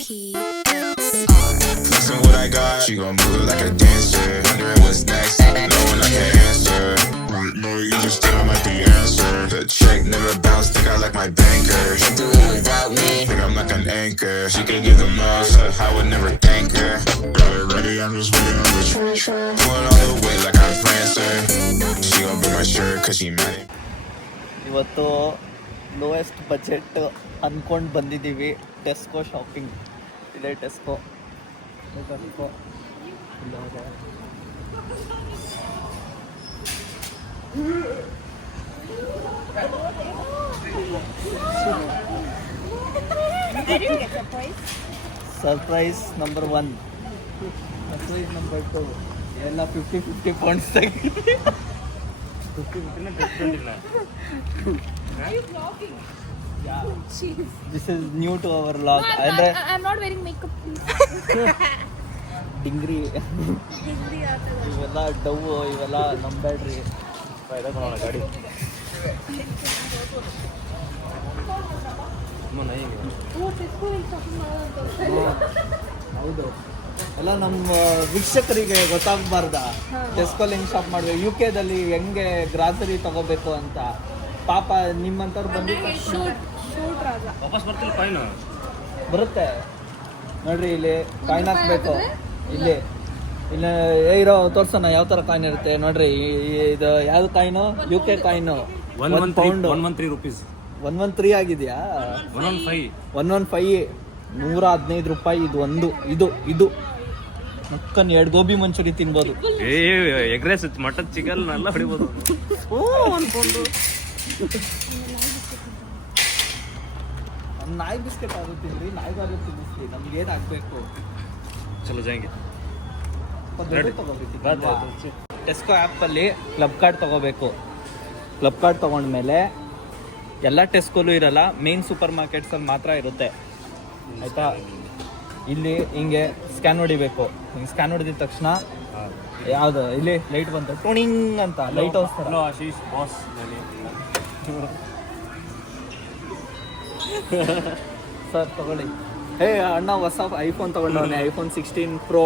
Listen what I got, she gon' move it like a dancer. Wondering what's next, no one I can answer. No, you just think I might be answer. The check never bounced, think I like my banker. She do it without me, think I'm like an anchor. She can give the most, I would never thank her. Got it ready, I'm just waiting on the transfer. Pulling all the way like I'm Prancer. She gon' bring my shirt cause she mad at me. ಇವತ್ತು lowest budget ಅಂದ್ಕೊಂಡು ಬಂದಿದ್ದೀವಿ ಟೆಸ್ಕೋ shopping. ಇಲ್ಲೇ ಟೆಸ್ಕೋ surprise number 1, surprise number 2 ಎಲ್ಲ 50 points ತೆಗಿ. Are you vlogging? Yeah. Jeez. This is new to our vlog. No, I'm not wearing makeup, please. Dingri ಇವೆಲ್ಲ ಡವ್ ಇವೆಲ್ಲ ನಂಬೇಡ್ರಿ. ಗಾಡಿ ಹೌದು ಎಲ್ಲ ನಮ್ಮ ವೀಕ್ಷಕರಿಗೆ ಗೊತ್ತಾಗಬಾರ್ದ ಟೆಸ್ಕೋಲ್ ಹೆಂಗ್ ಶಾಪ್ ಮಾಡ್ಬೇಕು, UK ಹೆಂಗೆ ಗ್ರಾಸರಿ ತಗೋಬೇಕು ಅಂತ. ಪಾಪ ನಿಮ್ಮಂತವ್ರು ಬಂದಿದ್ದು ವಾಪಸ್ ಬರ್ತಿಲ್ಲ ಕಾಯಿನ್ ಬರುತ್ತೆ ನೋಡ್ರಿ. ಇಲ್ಲಿ ಕಾಯಿನ್ ಹಾಕ್ಬೇಕು. ಇಲ್ಲಿ ಇರೋ ತೋರ್ಸೋಣ ಯಾವ ತರ ಕಾಯಿನ್ ಇರುತ್ತೆ ನೋಡ್ರಿ. ಇದು ಯಾವ್ದು ಕಾಯಿನು? UK coin 113 rupees. 113 ಆಗಿದೆಯಾ? 115 115 ರೂಪಾಯಿ. ಇದು ಮುಕ್ಕನ್ 2 ಗೋಬಿ ಮಂಚೂರಿ ತಿನ್ಬೋದು. ಎಗ್ ರೈಸ್, ಮಟನ್, ಚಿಕನ್ ಎಲ್ಲ ಹೊಡಿಬೋದು. ನಾಯಿ ಬಿಸ್ಕೆಟ್ ಆಗುತ್ತಿಲ್ರಿ, ನಾಯಿಗಾದ್ರು ತಿನ್ನಿಸ್ಲಿ. ನಮ್ಗೆ ಏನ್ ಆಗ್ಬೇಕು? ಚಲೋ ಜಾಂಗೆ ಟೆಸ್ಕೋ ಆ್ಯಪಲ್ಲಿ ಕ್ಲಬ್ ಕಾರ್ಡ್ ತಗೋಬೇಕು. ಕ್ಲಬ್ ಕಾರ್ಡ್ ತೊಗೊಂಡ್ಮೇಲೆ ಎಲ್ಲ ಟೆಸ್ಕೋಲು ಇರಲ್ಲ, ಮೇನ್ ಸೂಪರ್ ಮಾರ್ಕೆಟ್ಸಲ್ಲಿ ಮಾತ್ರ ಇರುತ್ತೆ ಆಯಿತಾ. ಇಲ್ಲಿ ಹಿಂಗೆ ಸ್ಕ್ಯಾನ್ ಹೊಡಿಬೇಕು. ಹಿಂಗೆ ಸ್ಕ್ಯಾನ್ ಹೊಡೆದಿದ ತಕ್ಷಣ ಯಾವುದು ಇಲ್ಲಿ ಲೈಟ್ ಬಂತು, ಟೋಣಿಂಗ್ ಅಂತ ಲೈಟ್ ಹೌಸ್ ಥರ. ಆಶೀಶ್ ಬಾಸ್ ಸರ್ ತಗೊಳ್ಳಿ. ಅಣ್ಣ ಹೊಸ ಐಫೋನ್ ತೊಗೊಂಡವನೆ, iPhone 16 Pro.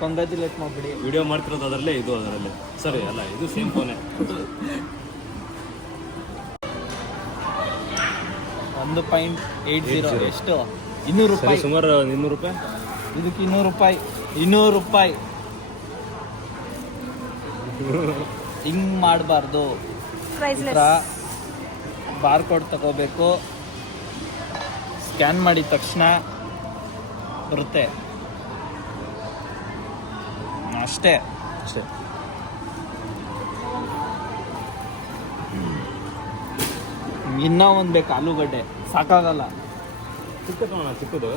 ಕಂಗ್ರ್ಯಾಚುಲೇಟ್ ಮಾಡಿಬಿಡಿ. ವಿಡಿಯೋ ಮಾಡ್ತಿರೋದು ಅದರಲ್ಲೇ, ಇದು ಅದರಲ್ಲೇ. ಸರಿ ಅಲ್ಲ, ಇದು ಸೇಮ್ ಫೋನೇ. 1.80 ಎಷ್ಟು? 200 ರೂಪಾಯಿ. ಸುಮಾರು 200 ರೂಪಾಯಿ. ಇದಕ್ಕೆ 200 ರೂಪಾಯಿ. ಹಿಂಗ್ ಮಾಡಬಾರ್ದು. ಬಾರ್ ಕೋಡ್ ತಗೋಬೇಕು. ಸ್ಕ್ಯಾನ್ ಮಾಡಿದ ತಕ್ಷಣ ಬರುತ್ತೆ ಅಷ್ಟೇ. ಇನ್ನೂ ಒಂದು ಬೇಕು, ಆಲೂಗಡ್ಡೆ ಸಾಕಾಗಲ್ಲ. ಚಿಕ್ಕದು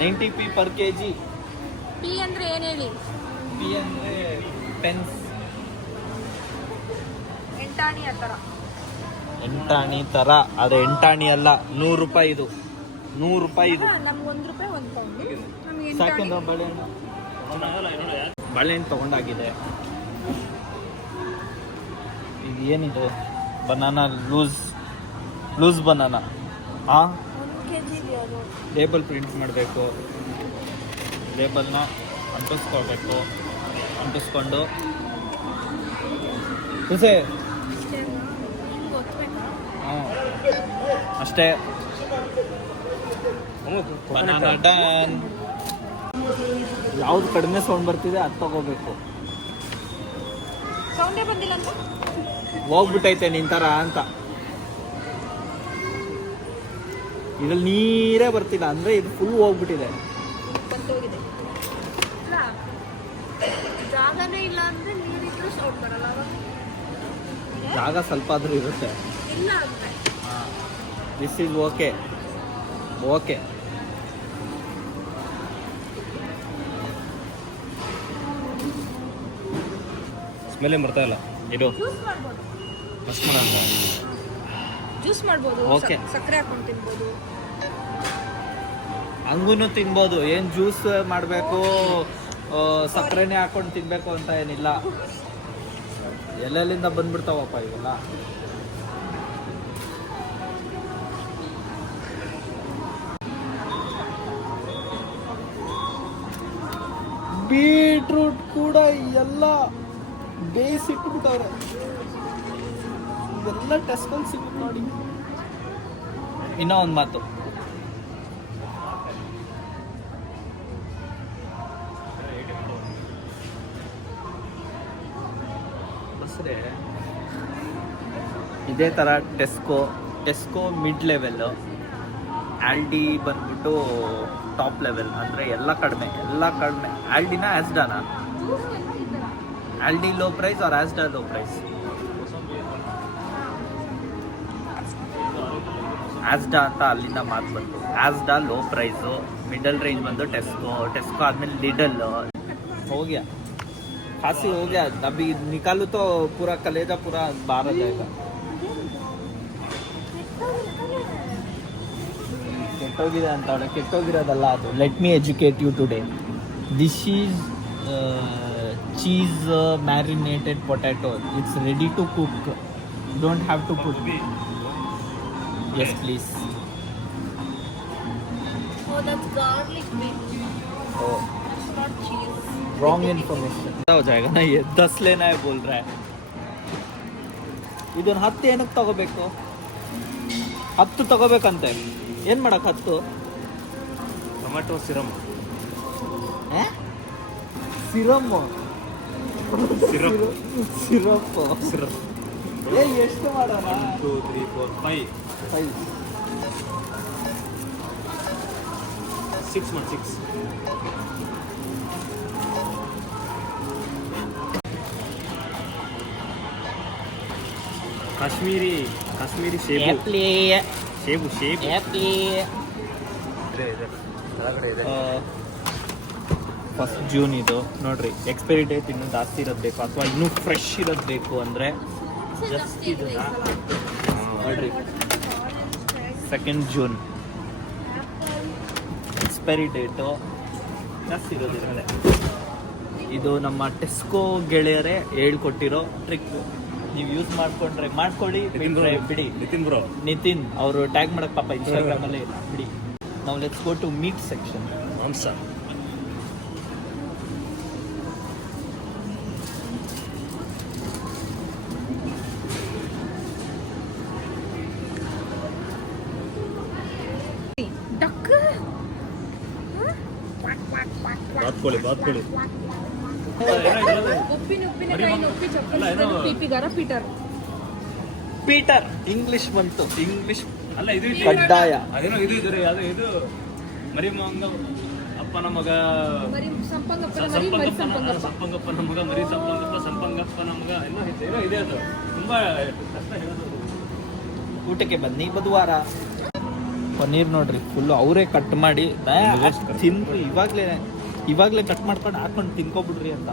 90p per kg. P ಅಂದ್ರೆ ಏನ್ ಹೇಳಿ? P ಅಂದ್ರೆ ಪೆನ್ಸ್, ಎಂಟಾಣಿ ಆ ಥರ. ಎಂಟಾಣಿ ಥರ. ಆದರೆ ಎಂಟಾಣಿ ಅಲ್ಲ, 100 ರೂಪಾಯಿ ಇದು. 100 ರೂಪಾಯಿ ಇದು. ನಮ್ಗೆ 1 ರೂಪಾಯಿ 1 ಪೌಂಡ್. ನಮ್ಗೆ ಸಾಕು. ಬಾಳೆಹಣ್ಣು ತೊಗೊಂಡಾಗಿದೆ. ಈಗ ಏನಿದು? Banana, loose banana. 1 kg ಅದು. ಲೇಬಲ್ ಪ್ರಿಂಟ್ ಮಾಡಬೇಕು. ಲೇಬಲ್ನ ಅಂಟಿಸ್ಕೊಂಡು ಹುಸೆ ಅಷ್ಟೇ. Banana done. ಯಾವ್ದು ಕಡಿಮೆ ಸೌಂಡ್ ಬರ್ತಿದೆ ಅದು ತಗೋಬೇಕು. ಸೌಂಡೇ ಬಂದಿಲ್ಲ ಅಂತ ಹೋಗ್ಬಿಟ್ಟೈತೆ ನಿನ್ ಥರ ಅಂತ. ಇದ್ರಲ್ಲಿ ನೀರೇ ಬರ್ತಿಲ್ಲ ಅಂದ್ರೆ ಇದು ಫುಲ್ ಹೋಗ್ಬಿಟ್ಟಿದೆ. ಬಂದೋಗಿದೆ. ಜಾಗನೇ ಇಲ್ಲ ಅಂದ್ರೆ ನೀರಿದ್ರು ಸೌಂಡ್ ಬರಲ್ಲ. ಜಾಗ ಸ್ವಲ್ಪ ಆದ್ರೂ ಇರುತ್ತೆ. ಇಲ್ಲ ಅಂದ್ರೆ ದಿಸ್ ಈಸ್ ಓಕೆ. ಸ್ಮೆಲ್ ಏನ್ ಬರ್ತಾ ಇಲ್ಲ. ಇದು ಜ್ಯೂಸ್ ಮಾಡ್ಬೋದು. ಓಕೆ. ಸಕ್ಕರೆ ಹಾಕೊಂಡು ತಿನ್ಬೋದು. ಹಂಗೂ ತಿನ್ಬೋದು. ಏನು ಜ್ಯೂಸ್ ಮಾಡಬೇಕು, ಸಕ್ಕರೆನೇ ಹಾಕೊಂಡು ತಿನ್ಬೇಕು ಅಂತ ಏನಿಲ್ಲ. ಎಲ್ಲೆಲ್ಲಿಂದ ಬಂದ್ಬಿಡ್ತಾವಪ್ಪ ಇವೆಲ್ಲ. ಬೀಟ್ರೂಟ್ ಕೂಡ ಎಲ್ಲ ಬೇಯಿಸಿಟ್ಬಿಟ್ಟವ್ರೆ. ಇದೆಲ್ಲ ಟೆಸ್ಟಲ್ಲಿ ಸಿಗುತ್ತೆ ನೋಡಿ. ಇನ್ನೂ ಒಂದು ಮಾತು, ಬಸ್ರೆ ಇದೇ ಥರ ಟೆಸ್ಕೋ ಮಿಡ್ ಲೆವೆಲ್ಲು, ಆಲ್ಡಿ ಬಂದ್ಬಿಟ್ಟು ಟಾಪ್ ಲೆವೆಲ್. ಅಂದರೆ ಎಲ್ಲ ಕಡಿಮೆ. ಆಲ್ಡಿನ ಆಸ್ಡಾನ? Aldi low price or Asda low price? Asda ಅಂತ ಅಲ್ಲಿಂದ ಮಾತು ಬಂತು. Asda low price, middle range ಬಂದು ಟೆಸ್ಕೋ ಆದಮೇಲೆ ಲಿಡಲ್. ಹೋಗ್ಯಾ खांसी हो गया, अभी निकालू तो पूरा कलेजा पूरा बाहर आ जाएगा. ಕೆಟ್ಟೋಗಿದೆ ಅಂತ ಅವಳೆ. ಕೆಟ್ಟೋಗಿರೋದಲ್ಲ ಅದು. Let me educate you today. This is cheese marinated potato. It's ready to cook. You don't have to put. Yes please. Oh, that's garlic bread. Oh. It's not cheese. Wrong information हो जाएगा ना ये. 10 लेना है बोल रहा है. ಇದನ್ನು 10 ಏನಕ್ಕೆ ತಗೋಬೇಕು? 10 ತಗೋಬೇಕಂತೆ. ಏನು ಮಾಡಕ್ಕೆ 10? Tomato serum. Serum syrup syrup. ಎಷ್ಟು ಮಾಡೋಣ? 1 2 3 4 5 6 ಮಾಡಿ 6. ಕಾಶ್ಮೀರಿ ಸೇಬು. ಫಸ್ಟ್ ಜೂನ್ ಇದು ನೋಡ್ರಿ. ಎಕ್ಸ್ಪೈರಿ ಡೇಟ್ ಇನ್ನೂ ಜಾಸ್ತಿ ಇರೋದು ಬೇಕು ಅಥವಾ ಇನ್ನೂ ಫ್ರೆಶ್ ಇರೋದು ಬೇಕು ಅಂದರೆ ಜಸ್ಟ್ ಇದನ್ನ ನೋಡ್ರಿ. 2 ಜೂನ್ ಎಕ್ಸ್ಪೈರಿ ಡೇಟು ಜಾಸ್ತಿ ಇರೋದು ಇದರಲ್ಲೇ. ಇದು ನಮ್ಮ ಟೆಸ್ಕೋ ಗೆಳೆಯರೇ ಹೇಳ್ಕೊಟ್ಟಿರೋ ಟ್ರಿಕ್ಕು. ನೀವು ಯೂಸ್ ಮಾಡ್ಕೊಳ್ಳಿ, ಬಿಡಿ. ನಿತಿನ್ ಅವರು ಟ್ಯಾಗ್ ಮಾಡಕ್ ಪಾಪ ಇನ್ಸ್ಟಾಗ್ರಾಮಲ್ಲೇ ಇಲ್ಲ, ಬಿಡಿ. ನಾವು let's go to meat section. ಮಾಂಸ. Duck. ಬಾತ್ಕೋಳಿ. ಉಪ್ಪಿ ಚಪ್ಪಲಿ ಪಿಪಿಗಾರ ಪೀಟರ್ ಇಂಗ್ಲಿಷ್ ಬಂತು. ಇಂಗ್ಲಿಷ್ ಅಲ್ಲ, ಇದು ಕಡ್ಡಾಯ. ಅದೇನೋ ಇದು ಇದ್ರೆ ಯಾವ್ದು ಇದು ಮರಿಮಂಗ ಅಪ್ಪನ ಮಗ, ಸಂಪಂಗಪ್ಪನ ಮಗ, ಮರಿ ಸಂಪಂಗಪ್ಪನ ಮಗ ಏನೋ ಇದೆ. ಅದು ತುಂಬಾ ಕಷ್ಟ ಹೇಳೋದು. ಊಟಕ್ಕೆ ಬನ್ನಿ ಬುಧವಾರ. ಪನ್ನೀರ್ ನೋಡ್ರಿ ಫುಲ್ಲು ಅವರೇ ಕಟ್ ಮಾಡಿ ತಿನ್ರಿ. ಇವಾಗಲೇ ಕಟ್ ಮಾಡ್ಕೊಂಡು ಹಾಕೊಂಡು ತಿನ್ಕೊಬಿಡ್ರಿ ಅಂತ.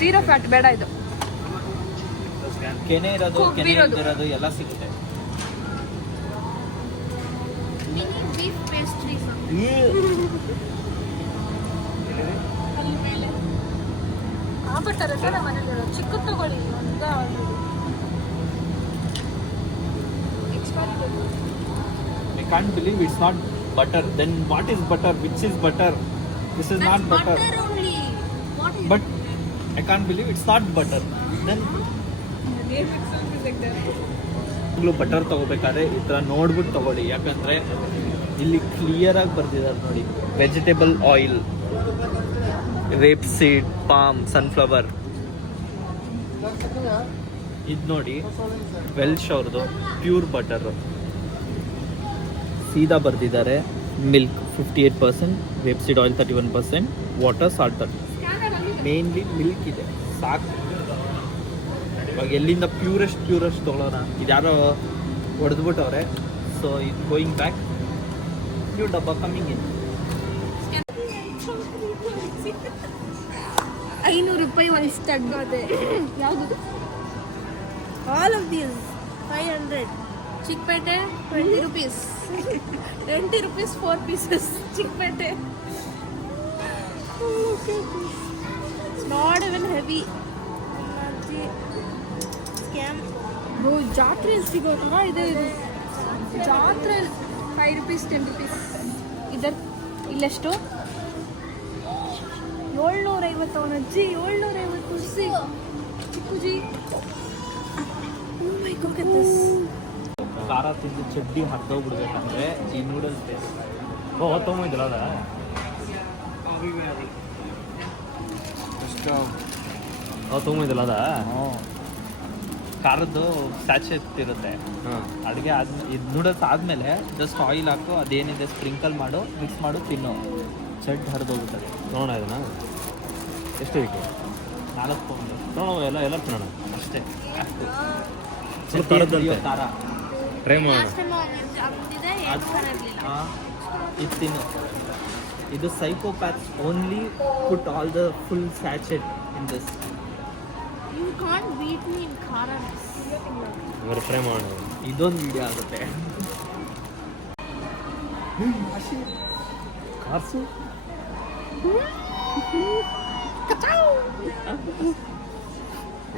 ಜೀರೋ ಫ್ಯಾಟ್ ಬೇಡ. ಇದು ಕೆನೆ ಇರೋದು ಎಲ್ಲ ಸಿಗುತ್ತೆ. ಮಿನಿ ಬೀಫ್ ಪೇಸ್ಟ್ರಿ ಆಗ್ಬಿಟ್ಟಾರೆ ಮನೇಲಿ. ಚಿಕ್ಕ ತಗೊಳ್ಳಿ. I can't believe it's not butter. Then what is butter? Which is butter? This is not butter. Only. What is But I can't believe it's not butter. Then butter ತಗೋಬೇಕಾದ್ರೆ ಈ ಥರ ನೋಡ್ಬಿಟ್ಟು ತಗೊಳ್ಳಿ. ಯಾಕಂದರೆ ಇಲ್ಲಿ ಕ್ಲಿಯರಾಗಿ ಬರ್ದಿದ್ದಾರೆ ನೋಡಿ. Vegetable oil, rapeseed, palm, sunflower. ಇದು ನೋಡಿ ವೆಲ್ಶ್ ಅವ್ರದ್ದು ಪ್ಯೂರ್ ಬಟರ್. ಸೀದಾ ಬರ್ದಿದ್ದಾರೆ milk 58%, rapeseed oil 31%, water salt 30%. Mainly milk ಇದೆ ಸಾಕು. ಇವಾಗ ಎಲ್ಲಿಂದ ಪ್ಯೂರೆಸ್ಟ್ ತೊಗೊಳ್ಳೋಣ. ಇದ್ಯಾರೋ ಹೊಡೆದ್ಬಿಟ್ಟವ್ರೆ. ಸೊ ಇದು ಗೋಯಿಂಗ್ ಬ್ಯಾಕ್. ನ್ಯೂ ಡಬ್ಬ ಕಮ್ಮಿಂಗ್ ಇನ್. 500 ರೂಪಾಯಿ ಒಂದು ಸ್ಟಡ್ ಅದೇ. ಯಾವುದು? All of these 500. Chikkapete 20 rupees. 20 rupees 4 pieces. Chikkapete. It's not even heavy. Scam. ಜಾತ್ರೆ ಸಿಗೋದು ಇದೆ. ಇದು ಜಾತ್ರೆ 5 rupees, 10 rupees. ಇದರ್ ಇಲ್ಲೆಷ್ಟು 750 ಅವನ ಅಜ್ಜಿ 750 ಚಿಕ್ಕುಜಿ. Oh my god, at this. ಖಾರ ತಿಂದು ಚಡ್ಡಿ ಹರಿದೋಗ್ಬಿಡ್ಬೇಕಂದ್ರೆ ಈ ನೂಡಲ್ಸ್ ಟೇಸ್ಟ್. ಓ ತೊಗೊಂಡಿಲ್ಲ ಅದ ತೊಗೊಂಡಿಲ್ಲ ಅದ ಖಾರದ್ದು ಸ್ಯಾಚೆಟ್ ಇರುತ್ತೆ. ಹಾಂ ಅಡುಗೆ ಆದ್ಮೇಲೆ ಇದು ನೂಡಲ್ಸ್ ಆದಮೇಲೆ ಜಸ್ಟ್ ಆಯಿಲ್ ಹಾಕು, ಅದೇನಿದೆ ಸ್ಪ್ರಿಂಕಲ್ ಮಾಡು, ಮಿಕ್ಸ್ ಮಾಡು, ತಿನ್ನು. ಚಡ್ ಹರಿದೋಗುತ್ತದೆ. ನೋಡೋಣ ಇದನ್ನ ಎಷ್ಟು ಬೇಕು 4 ಪೌಂಡು ನೋಡೋಣ ಎಲ್ಲ ತಿನ್ನೋಣ ಅಷ್ಟೇ. ಅಷ್ಟು ಸ್ವಲ್ಪ ಖಾರದಂತೆ. ಹಿಡಿಯೋ ಖಾರ. ಟ್ರೈ ಮಾಡೋಣ. Last time ಆಗ್ತಿದೆ ಏನು ಖಾರ ಇರಲಿಲ್ಲ. ಇದು ತಿನ್ನು. ಇದು psychopaths only put all the full sachet in this. You can't beat me in kharaness. ಹಂಗಾರೆ ಫ್ರೈ ಮಾಡೋಣ. ಇದೊಂದು ವಿಡಿಯೋ ಆಗುತ್ತೆ. ಕಾಸು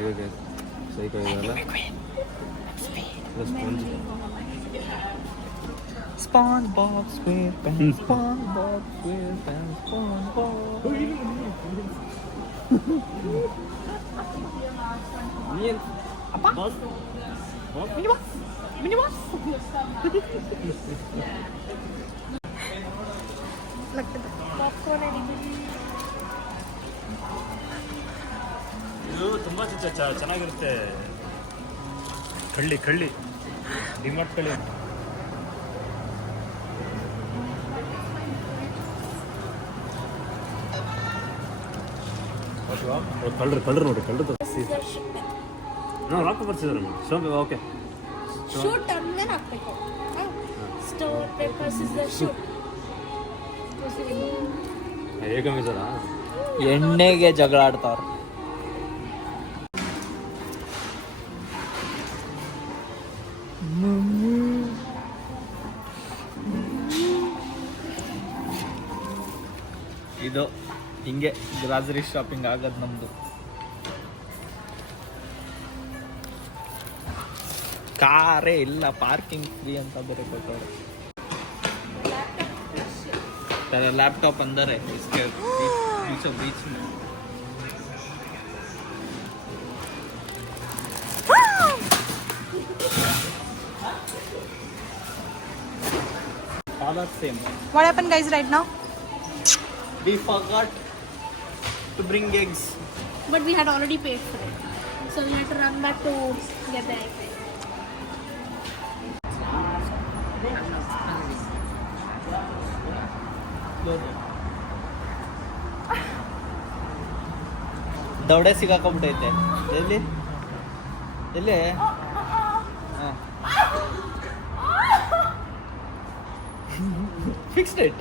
ಇವಾಗ ಸೈಕೋ ಇದೆಲ್ಲ sponge. SpongeBob SquarePants, SpongeBob SquarePants, SpongeBob. Popcorn anybody? ಇದು ತುಂಬ ಚೆನ್ನಾಗಿರುತ್ತೆ. ಕಳ್ಳಿ ಡಿಮಾರ್ಟ್ ಕಳ್ಳಿ. ಕಳ್ರಿ ನೋಡಿ ಕಳ್ರದ್ದು ನಾವು ರಾಕ ಬರ್ಸಿದ್ರು ಸೋಂಬೆ. ಓಕೆ ಶೂಟ್ ಅಂದ್ಮೇಲೆ ಹಾಕ್ಬೇಕು. Stone paper scissor shoot. ಏಕಮಿಸಲ್ಲ ಎಣ್ಣೆಗೆ ಜಗಳ ಆಡ್ತಾವ್ರ. ಇದು ಹಿಂಗೆ ಗ್ರಾಸರಿ ಶಾಪಿಂಗ್ ಆಗೋದು ನಮ್ದು. ಕಾರೇ ಇಲ್ಲ, ಪಾರ್ಕಿಂಗ್ ಫ್ರೀ ಅಂತ ಬೇರೆ ಕೊಟ್ಟವ್ರೆ. ಲ್ಯಾಪ್ಟಾಪ್ ಅಂದರೆ बीच में all are same. What happened, guys, right now? We forgot to bring eggs. But we had already paid for it. So we had to run back to get the egg. ದೌಡೆ ಸಿಗಾಕೊಂಡ್ಬಿಟ್ಟೈತೆ. ಎಲ್ಲಿ ಎಲ್ಲಿ fixed it.